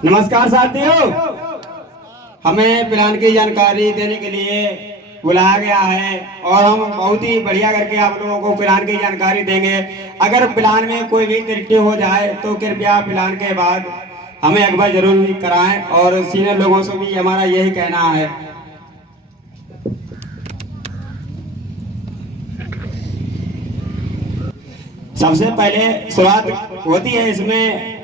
नमस्कार साथियों, हमें प्लान की जानकारी देने के लिए बुलाया गया है और हम बहुत ही बढ़िया करके आप लोगों को प्लान की जानकारी देंगे। अगर प्लान में कोई भी त्रुटि हो जाए तो कृपया प्लान के बाद हमें अखबार जरूर कराएं और सीनियर लोगों से भी हमारा यही कहना है। सबसे पहले शुरुआत होती है, इसमें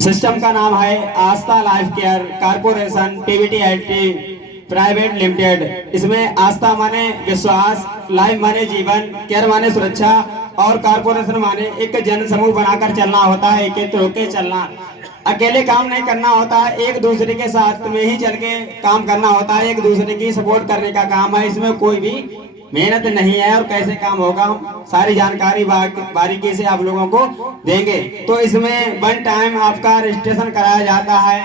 सिस्टम का नाम है Aastha life care corporation PVT private limited. इसमें आस्था माने विश्वास, लाइफ माने जीवन, केयर माने सुरक्षा और कारपोरेशन माने एक जन समूह बनाकर चलना होता है, एक होकर चलना। अकेले काम नहीं करना होता है, एक दूसरे के साथ में ही चल के काम करना होता है, एक दूसरे की सपोर्ट करने का काम है। इसमें कोई भी मेहनत नहीं है और कैसे काम होगा हम सारी जानकारी बारीकी से आप लोगों को देंगे। तो इसमें वन टाइम आपका रजिस्ट्रेशन कराया जाता है,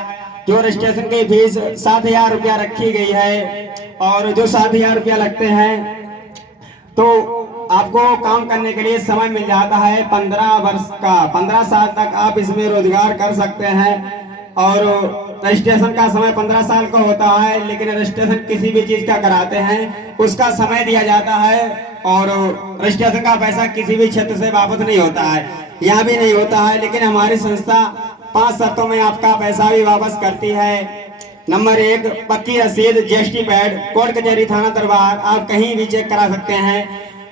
जो रजिस्ट्रेशन की फीस 7,000 रुपया रखी गई है। और जो 7,000 रुपया लगते हैं तो आपको काम करने के लिए समय मिल जाता है 15 वर्ष का। 15 साल तक आप इसमें रोजगार कर सकते हैं। और रजिस्ट्रेशन का समय 15 साल का होता है, लेकिन रजिस्ट्रेशन किसी भी चीज का कराते हैं उसका समय दिया जाता है और रजिस्ट्रेशन का पैसा किसी भी क्षेत्र से वापस नहीं होता है, यहाँ भी नहीं होता है। लेकिन हमारी संस्था 5 शर्तों में आपका पैसा भी वापस करती है। नंबर 1, पक्की रसीद, जीएसटी पैड, कोर्ट कचहरी, थाना दरबार, आप कहीं भी चेक करा सकते हैं।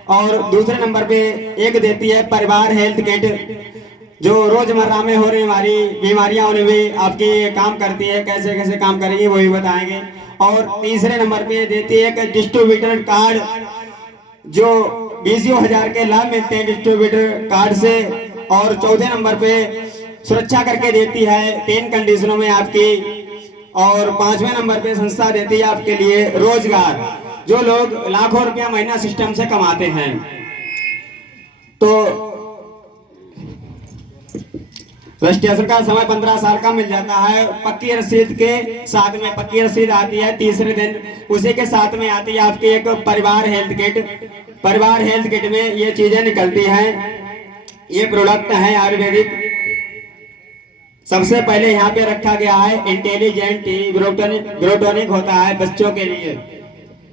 और दूसरे नंबर पे एक देती है परिवार हेल्थ किट, जो रोजमर्रा में हो रही हमारी बीमारियां उन्हें भी आपकी काम करती है। कैसे कैसे काम करेंगे वो भी बताएंगे। और तीसरे नंबर पे देती है एक डिस्ट्रीब्यूटर कार्ड, जो 20,000 के लाभ मिलते हैं डिस्ट्रीब्यूटर कार्ड से। और चौथे नंबर पे सुरक्षा करके देती है 3 कंडीशनों में आपकी। और 5वें नंबर पे संस्था देती है आपके लिए रोजगार, जो लोग लाखों रुपया महीना सिस्टम से कमाते हैं। तो रजिस्ट्रेशन का समय 15 साल का मिल जाता है। पक्की रसीद के साथ में पक्की रसीद आती है तीसरे दिन, उसी के साथ में आती है आपकी एक परिवार हेल्थ किट। परिवार हेल्थ किट में ये चीजें निकलती हैं। ये प्रोडक्ट है आयुर्वेदिक। सबसे पहले यहाँ पे रखा गया है इंटेलिजेंट ग्रोटोनिक होता है बच्चों के लिए,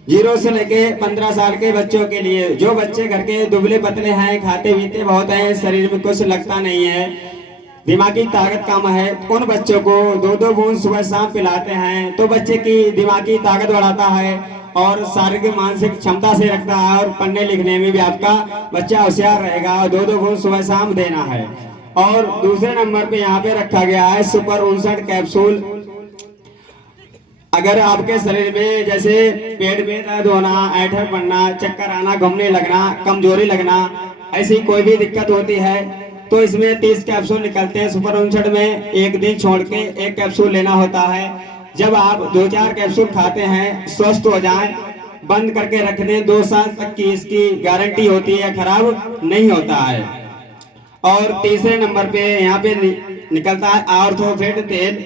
0 से लेके 15 साल के बच्चों के लिए। जो बच्चे घर के दुबले पतले हैं, खाते पीते बहुत हैं, शरीर में कुछ लगता नहीं है, दिमागी ताकत कम है, उन बच्चों को 2-2 बूंद सुबह शाम पिलाते हैं तो बच्चे की दिमागी ताकत बढ़ाता है और शारीरिक मानसिक क्षमता से रखता है और पढ़ने लिखने में भी आपका बच्चा होशियार रहेगा। 2-2 बूंद सुबह शाम देना है। और दूसरे नंबर पे यहाँ पे रखा गया है सुपर 59 कैप्सूल। अगर आपके शरीर में जैसे पेट में दर्द होना, ऐठन पड़ना, चक्कर आना, घूमने लगना, कमजोरी लगना, ऐसी कोई भी दिक्कत होती है तो इसमें 30 कैप्सूल निकलते हैं सुपर 59 में। एक दिन छोड़ के 1 कैप्सूल लेना होता है। जब आप 2-4 कैप्सूल खाते हैं स्वस्थ हो जाएं, बंद करके रख दें, 2 साल तक की इसकी गारंटी होती है, खराब नहीं होता है। और तीसरे नंबर पे यहाँ पे निकलता है आर्थोफेड तेल।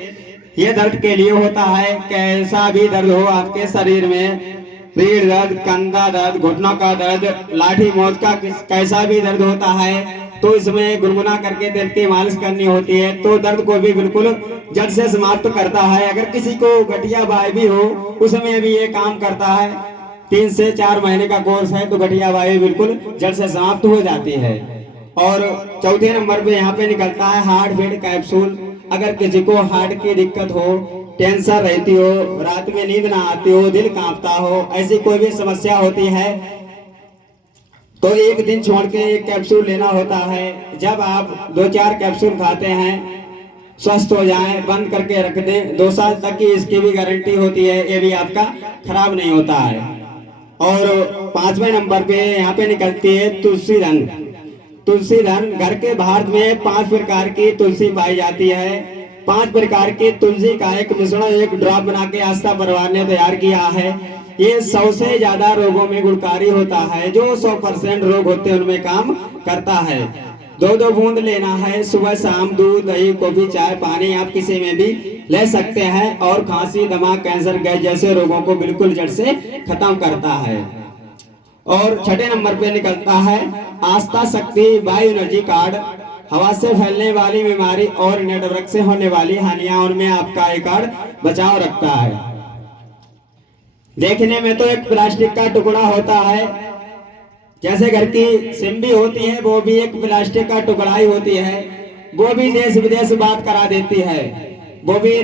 ये दर्द के लिए होता है, कैसा भी दर्द हो आपके शरीर में, रीढ़ दर्द, कंधा दर्द, घुटनों का दर्द, लाठी मौत का कैसा भी दर्द होता है तो इसमें गुनगुना करके तेल की मालिश करनी होती है, तो दर्द को भी बिल्कुल जड़ से समाप्त करता है। अगर किसी को गठिया बाई भी हो उसमें भी ये काम करता है। 3 से 4 महीने का कोर्स है तो गठिया बाई बिल्कुल जड़ से समाप्त हो जाती है। और चौथे नंबर पे यहाँ पे निकलता है हार्ट फीड कैप्सूल। अगर किसी को हार्ट की दिक्कत हो, टेंशन रहती हो, रात में नींद ना आती हो, दिल कांपता हो, ऐसी कोई भी समस्या होती है तो एक दिन छोड़ के 1 कैप्सूल लेना होता है। जब आप 2-4 कैप्सूल खाते हैं स्वस्थ हो जाएं, बंद करके रख दें, 2 साल तक की इसकी भी गारंटी होती है, ये भी आपका खराब नहीं होता है। और 5वें नंबर पे यहाँ पे निकलती है तुलसी धन। तुलसी धन, घर के भारत में 5 प्रकार की तुलसी पाई जाती है। 5 प्रकार की तुलसी का एक मिश्रण, एक ड्रॉप बना के आस्था परिवार ने तैयार किया है। ये 100 से ज्यादा रोगों में गुणकारी होता है, जो 100% रोग होते हैं उनमें काम करता है। 2-2 बूंद लेना है सुबह शाम। दूध, दही, कॉफी, चाय, पानी आप किसी में भी ले सकते हैं। और खांसी, दमा, कैंसर, गैस जैसे रोगों को बिल्कुल जड़ से खत्म करता है। और 6ठे नंबर पे निकलता है आस्था शक्ति बायो एनर्जी कार्ड। हवा से फैलने वाली बीमारी और नेटवर्क से होने वाली हानियां, उनमें आपका ये कार्ड बचाव रखता है। देखने में तो एक प्लास्टिक का टुकड़ा होता है, जैसे घर की सिम भी होती है वो भी एक प्लास्टिक का टुकड़ा ही होती है, वो भी देश विदेश बात करा देती है, वो भी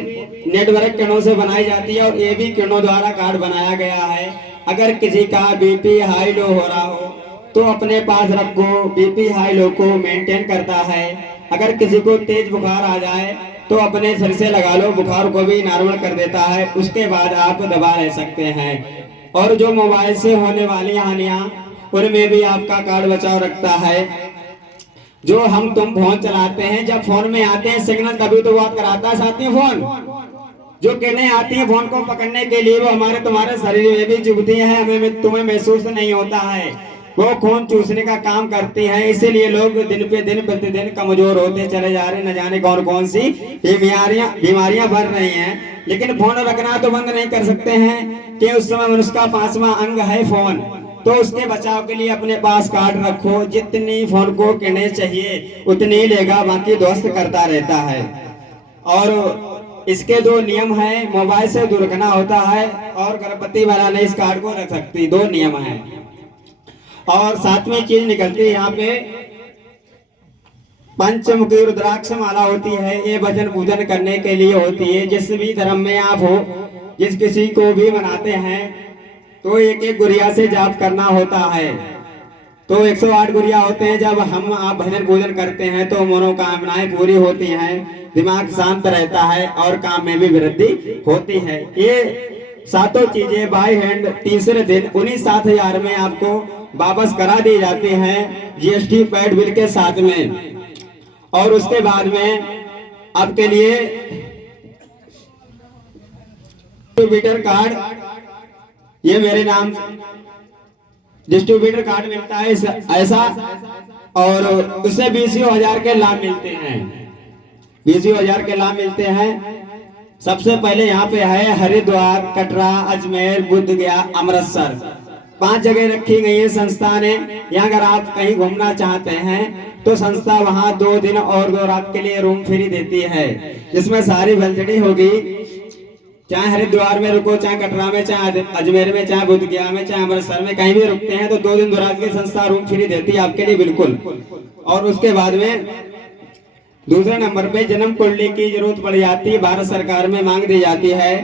नेटवर्क किरणों से बनाई जाती है और ये भी किरणों द्वारा कार्ड बनाया गया है। अगर किसी का बीपी हाई लो हो रहा हो तो अपने पास रखो, बीपी हाई लो को मेंटेन करता है। अगर किसी को तेज बुखार आ जाए तो अपने सिर से लगा लो, बुखार को भी नॉर्मल कर देता है, उसके बाद आप दवा ले सकते हैं। और जो मोबाइल से होने वाली हानियां, उनमें भी आपका कार्ड बचाव रखता है। जो हम तुम फोन चलाते हैं, जब फोन में आते हैं सिग्नल तभी तो बात कराता है साथियों फोन। जो किरणें आती हैं फोन को पकड़ने के लिए वो हमारे तुम्हारे शरीर में भी चुभती हैं, हमें तुम्हें महसूस नहीं होता है, वो खून चूसने का काम करती हैं। इसीलिए लोग दिन पे दिन प्रतिदिन कमजोर होते चले जा रहे, न जाने कौन कौन सी बीमारियां बढ़ रही हैं। लेकिन फोन रखना तो बंद नहीं कर सकते हैं कि उस समय मनुष्य का 5वां अंग है फोन, तो उसके बचाव के लिए अपने पास कार्ड रखो। जितनी फोन को किरणें चाहिए उतनी लेगा, बाकी ध्वस्त करता रहता है। और इसके 2 नियम है, मोबाइल से दूर रखना होता है और गर्भवती महिला नहीं इस कार्ड को रख सकती, 2 नियम है। और 7वीं चीज निकलती है यहाँ पे पंचमुखी रुद्राक्ष माला होती है। ये भजन पूजन करने के लिए होती है। जिस भी धर्म में आप हो, जिस किसी को भी मनाते हैं तो एक एक गुड़िया से जाप करना होता है। तो 108 गुड़िया होते हैं। जब हम आप भजन पूजन करते हैं तो मनोकामनाएं पूरी होती हैं, दिमाग शांत रहता है और काम में भी वृद्धि होती है। ये 7 चीजें बाय हैंड तीसरे दिन 19,000 में आपको वापस करा दी जाती हैं, जीएसटी पैड बिल के साथ में। और उसके बाद में आपके लिए डिस्ट्रीब्यूटर कार्ड, ये मेरे नाम डिस्ट्रीब्यूटर कार्ड मिलता है ऐसा, और उससे 20,000 के लाभ मिलते हैं, 20,000 के लाभ मिलते हैं। सबसे पहले यहाँ पे है हरिद्वार, कटरा, अजमेर, बुद्ध गया, अमृतसर, 5 जगह रखी गई है संस्था ने। यहाँ अगर आप कहीं घूमना चाहते हैं तो संस्था वहाँ 2 दिन और 2 रात के लिए रूम फ्री देती है, जिसमें सारी फैसिलिटी होगी। चाहे हरिद्वार में रुको, चाहे कटरा में, चाहे अजमेर में, चाहे बुद्ध गया में, चाहे अमृतसर में, कहीं भी रुकते हैं तो 2 दिन 2 रात की संस्था रूम फ्री देती है आपके लिए बिल्कुल। और उसके बाद में दूसरे नंबर पे जन्म कुंडली की जरूरत पड़ जाती है, भारत सरकार में मांग दी जाती है।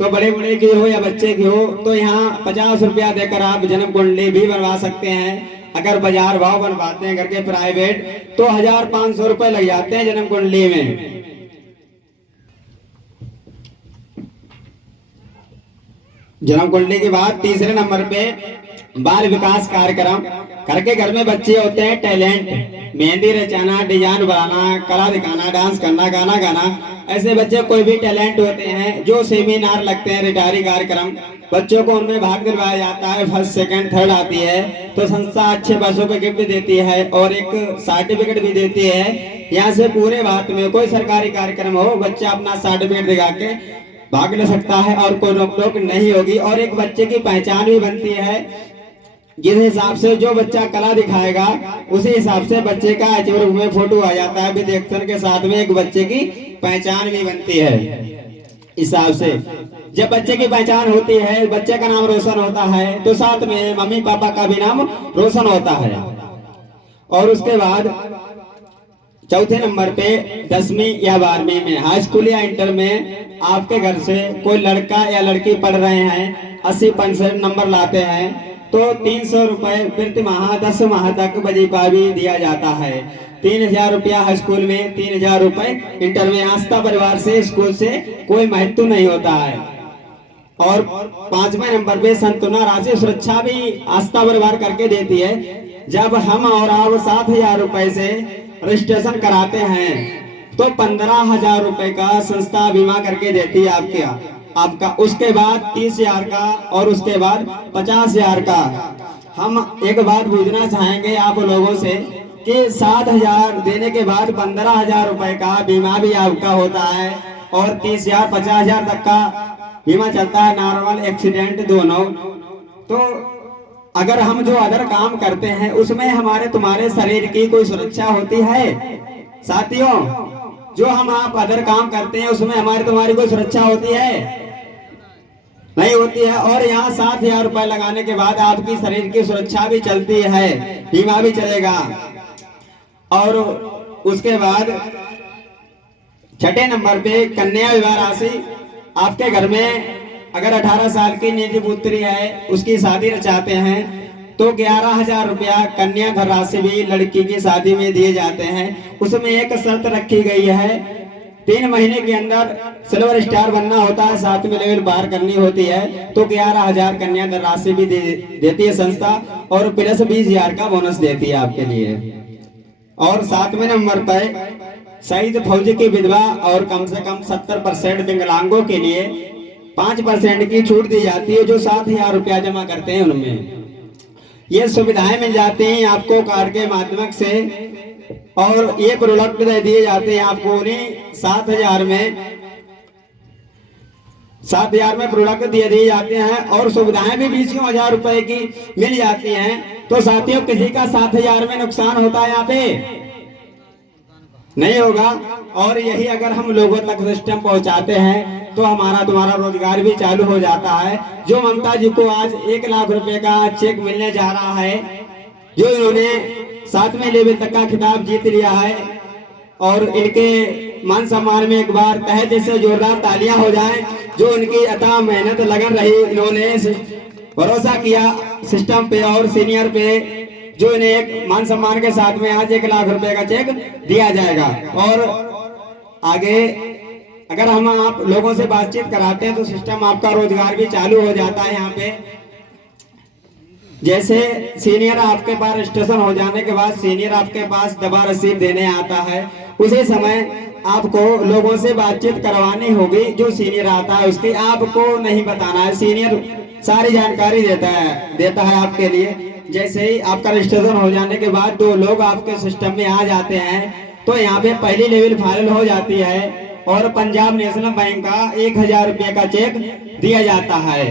तो बड़े बूढ़े की हो या बच्चे की हो तो यहाँ 50 रुपया देकर आप जन्म कुंडली भी बनवा सकते हैं। अगर बाजार भाव बनवाते हैं घर के प्राइवेट तो 1,500 रुपए लग जाते हैं जन्म कुंडली में। जन्म कुंडली के बाद तीसरे नंबर पे बाल विकास कार्यक्रम करके, घर में बच्चे होते हैं टैलेंट, मेहंदी रचाना, डिजाइन बनाना, कला दिखाना, डांस करना, गाना गाना, ऐसे बच्चे कोई भी टैलेंट होते हैं जो सेमिनार लगते हैं, रिटायरी कार्यक्रम, बच्चों को उनमें भाग दिलवाया जाता है। 1st, 2nd, 3rd आती है तो संस्था अच्छे बच्चों को गिफ्ट देती है और एक सर्टिफिकेट भी देती है। यहाँ से पूरे भारत में कोई सरकारी कार्यक्रम हो, बच्चा अपना सर्टिफिकेट दिखा के भाग ले सकता है और कोई रोक टोक नहीं होगी। और एक बच्चे की पहचान भी बनती है, जिस हिसाब से जो बच्चा कला दिखाएगा उसी हिसाब से बच्चे का एचवर में फोटो आ जाता है विद्यार्थन के साथ में, एक बच्चे की पहचान भी बनती है। हिसाब से जब बच्चे की पहचान होती है, बच्चे का नाम रोशन होता है तो साथ में मम्मी पापा का भी नाम रोशन होता है। और उसके बाद चौथे नंबर पे 10वीं या 12वीं में, हाई स्कूल या इंटर में आपके घर से कोई लड़का या लड़की पढ़ रहे हैं, 80% नंबर लाते हैं तो 300 रुपए प्रति माह 10 माह तक वजीफा भी दिया जाता है। 3,000 रुपया हाई स्कूल में, 3,000 रुपए इंटर में। आस्था परिवार से स्कूल से कोई महत्व नहीं होता है। और 5वें नंबर पे संतुना राशि सुरक्षा भी आस्था परिवार करके देती है। जब हम और आप 7,000 रुपए से रजिस्ट्रेशन कराते हैं तो 15,000 रुपए का संस्था बीमा करके देती है आपका। उसके बाद 30,000 का और उसके बाद 50,000 का। हम एक बात पूछना चाहेंगे आप लोगों से कि 7,000 देने के बाद 15,000 रुपए का बीमा भी आपका होता है और 30,000 50,000 तक का बीमा चलता है, नॉर्मल एक्सीडेंट दोनों। तो अगर हम जो अदर काम करते हैं उसमें हमारे तुम्हारे शरीर की कोई सुरक्षा होती है साथियों? जो हम आप अदर काम करते हैं उसमें हमारी तुम्हारी कोई सुरक्षा होती है? नहीं होती है। और यहाँ 7,000 रुपए लगाने के बाद आपकी शरीर की सुरक्षा भी चलती है, बीमा भी चलेगा। और उसके बाद छठे नंबर पे कन्या विवाह राशि। आपके घर में अगर 18 साल की निजी पुत्री है, उसकी शादी रचाते हैं तो 11,000 रुपया कन्या धन राशि भी लड़की की शादी में दिए जाते हैं। उसमें एक शर्त रखी गई है, 3 महीने के अंदर सिल्वर स्टार बनना होता है, 7वीं लेवल पार करनी होती है, तो 11,000 कन्या धन राशि भी देती है संस्था, और प्लस 20,000 का बोनस देती है आपके लिए। और 7वें नंबर पर शहीद फौजी की विधवा और कम से कम 70% विकलांगों के लिए 5% की छूट दी जाती है, जो 7,000 रुपया जमा करते हैं उनमें ये सुविधाएं मिल जाती हैं आपको कार्ड के माध्यम से। और ये प्रोडक्ट दे दिए जाते हैं आपको उन्हीं 7,000 में प्रोडक्ट दिए जाते हैं, और सुविधाएं भी 20,000 रुपए की मिल जाती हैं। तो साथियों, किसी का 7,000 में नुकसान होता है यहाँ पे? नहीं होगा। और यही अगर हम लोगों तक सिस्टम पहुंचाते हैं तो हमारा तुम्हारा रोजगार भी चालू हो जाता है। जो ममता जी को आज 1 लाख रुपए का चेक मिलने जा रहा है, जो इन्होंने 7वें लेवल तक का खिताब जीत लिया है, और इनके मान सम्मान में एक बार तहे दिल से जोरदार तालियां हो जाएं। जो इनकी अता मेहनत लगन रही, इन्होंने भरोसा किया सिस्टम पे और सीनियर पे, जो इन्हें एक मान सम्मान के साथ में आज 1 लाख रुपए का चेक दिया जाएगा। और आगे अगर हम आप लोगों से बातचीत कराते हैं तो सिस्टम आपका रोजगार भी चालू हो जाता है यहाँ पे। जैसे सीनियर आपके पास रजिस्ट्रेशन हो जाने के बाद सीनियर आपके पास दवा रसीद देने आता है, उसी समय आपको लोगों से बातचीत करवानी होगी। जो सीनियर आता है उसकी आपको नहीं बताना है, सीनियर सारी जानकारी देता है आपके लिए। जैसे ही आपका रजिस्ट्रेशन हो जाने के बाद 2 लोग आपके सिस्टम में आ जाते हैं तो यहाँ पे पहली लेवल फाइनल हो जाती है, और पंजाब नेशनल बैंक का 1,000 रुपये का चेक दिया जाता है,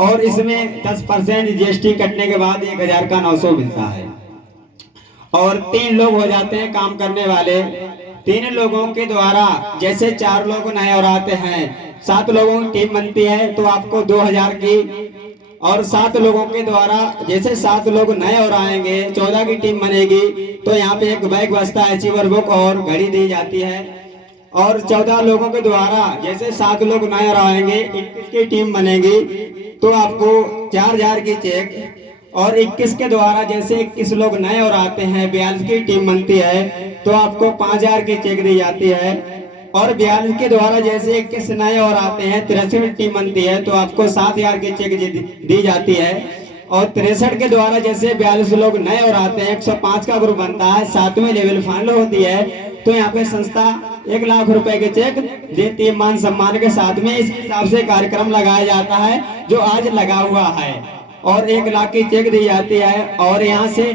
और इसमें 10% जीएसटी कटने के बाद 1,000 का 900 मिलता है। और 3 लोग हो जाते हैं काम करने वाले। 3 लोगों के द्वारा जैसे 4 लोग नए और आते हैं, 7 लोगों की टीम बनती है तो आपको 2,000 की, और 7 लोगों के द्वारा जैसे 7 लोग नए और आएंगे 14 की टीम बनेगी, तो यहाँ पे एक बैग बस्ता, अचीवर बुक और घड़ी दी जाती है। और 14 लोगों के द्वारा जैसे 7 लोग नए और आएंगे 21 की टीम बनेगी, तो आपको 4,000 की चेक। और 21 के द्वारा जैसे 21 लोग नए और आते हैं 42 की टीम बनती है, तो आपको 5,000 की चेक दी जाती है। और 42 के द्वारा जैसे 21 नए और आते हैं 63 टीम बनती है, तो आपको 7,000 की चेक दी जाती है। और 63 के द्वारा जैसे 42 लोग नए और आते हैं 105 का ग्रुप बनता है, 7वें लेवल फाइनल होती है, तो यहाँ पे संस्था 1 लाख रुपए के चेक देती है मान सम्मान के साथ में। इस हिसाब से कार्यक्रम लगाया जाता है जो आज लगा हुआ है, और 1 लाख की चेक दी जाती है। और यहाँ से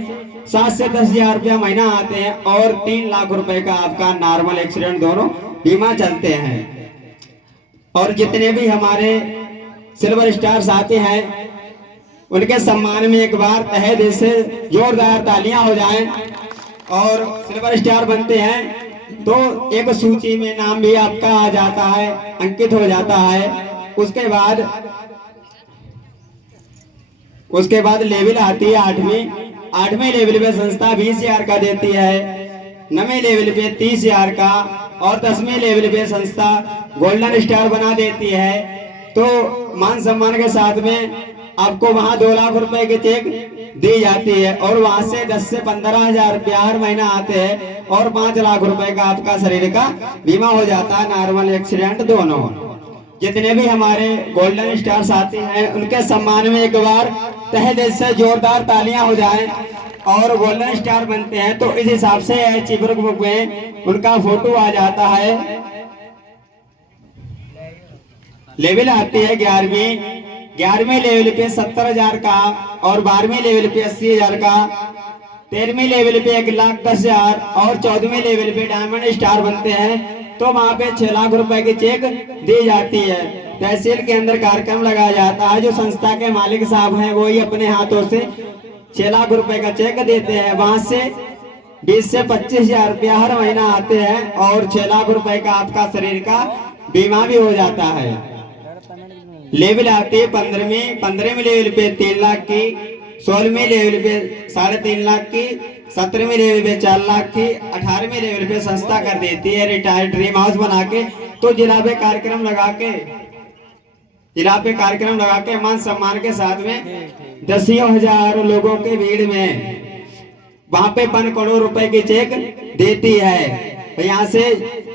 7 से 10,000 रुपया महीना आते हैं, और 3 लाख रुपए का आपका नॉर्मल एक्सीडेंट दोनों बीमा चलते हैं। और जितने भी हमारे सिल्वर स्टार साथी हैं उनके सम्मान में एक बार तहे दिल से जोरदार तालियां हो जाएं। और सिल्वर स्टार बनते हैं तो एक सूची में नाम भी आपका आ जाता है, अंकित हो जाता है। उसके बाद लेवल आती है 8वें लेवल पे संस्था 20,000 का देती है, 9वें लेवल पे 30,000 का, और 10वें लेवल पे संस्था गोल्डन स्टार बना देती है। तो मान सम्मान के साथ में आपको वहां 2 लाख रुपए के चेक दी जाती है, और वहां से 10 से 15,000 रुपया हर महीना आते हैं, और 5 लाख रुपए का आपका शरीर का बीमा हो जाता है, नॉर्मल एक्सीडेंट दोनों। जितने भी हमारे गोल्डन स्टार साथी हैं उनके सम्मान में एक बार तहे दिल से जोरदार तालियां हो जाएं और गोल्डन स्टार बनते हैं। तो इस हिसाब से अचीवर बुक में उनका फोटो आ जाता है। लेवल आती है 11वीं लेवल पे 70,000 का, और 12वीं लेवल पे 80,000 का, 13वीं लेवल पे 1,10,000, और 14वीं लेवल पे डायमंड स्टार बनते हैं, तो वहां पे 6 लाख रुपए की चेक दी जाती है। तहसील के अंदर कार्यक्रम लगाया जाता है। जो संस्था के मालिक साहब हैं वो ही अपने हाथों से 6 लाख रुपए का चेक देते हैं। वहां से 20 से 25 हजार रुपया हर महीना आते हैं और 6 लाख रुपए का आपका शरीर का बीमा भी हो जाता है। लेवल आती है 15वीं लेवल पे 3 लाख की, 16वीं लेवल पे 3.5 लाख की, 17वीं लेवल पे 4 लाख की, 18वीं लेवल पे संस्था कर देती है रिटायर्ड ड्रीम हाउस बना के। तो जिला पे कार्यक्रम लगा के मान सम्मान के साथ में 10,000 लोगों के भीड़ में वहां पे 1 करोड़ रुपए की चेक देती है। तो यहाँ से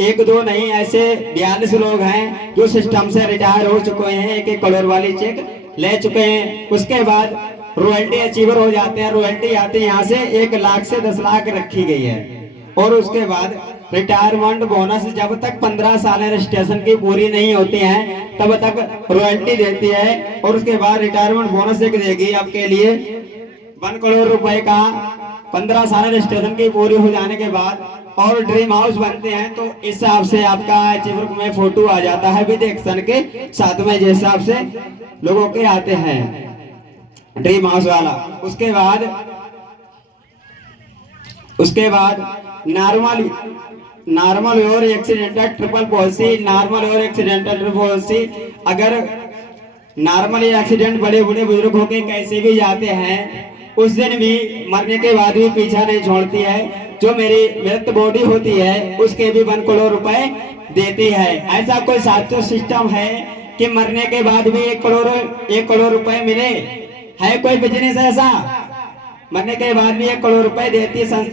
1-2 नहीं, ऐसे 42 लोग हैं जो सिस्टम से रिटायर हो चुके हैं, 1-1 करोड़ वाली चेक ले चुके हैं। उसके बाद रॉयल्टी अचीवर हो जाते हैं। रॉयल्टी आती है यहाँ से 1 लाख से 10 लाख रखी गई है। और उसके बाद रिटायरमेंट बोनस जब तक 15 साल रजिस्ट्रेशन की पूरी नहीं होती है तब तक रॉयल्टी देती है। और उसके बाद रिटायरमेंट बोनस एक देगी आपके लिए 1 करोड़ रुपए का 15 साल रजिस्ट्रेशन की पूरी हो जाने के बाद। और ड्रीम हाउस बनते हैं तो इस हिसाब से आपका अचीवर में फोटो आ जाता है विदेशन के साथ में, जिस हिसाब से लोगों के आते हैं ड्रीम हाउस वाला। उसके बाद नॉर्मल और एक्सीडेंटल ट्रिपल पॉलिसी। नॉर्मल और एक्सीडेंटल ट्रिपल पॉलिसी, अगर नॉर्मल एक्सीडेंट बड़े बूढ़े बुजुर्ग होके कैसे भी जाते हैं उस दिन भी मरने के बाद भी पीछा नहीं छोड़ती है। जो मेरी मृत बॉडी होती है उसके भी 1 करोड़ रुपए देती है। ऐसा कोई साथियों सिस्टम है कि मरने के बाद भी 1 करोड़ रुपए मिले? है कोई बिजनेस ऐसा? मरने के बाद भी 1 करोड़ रुपए देती है संस्था।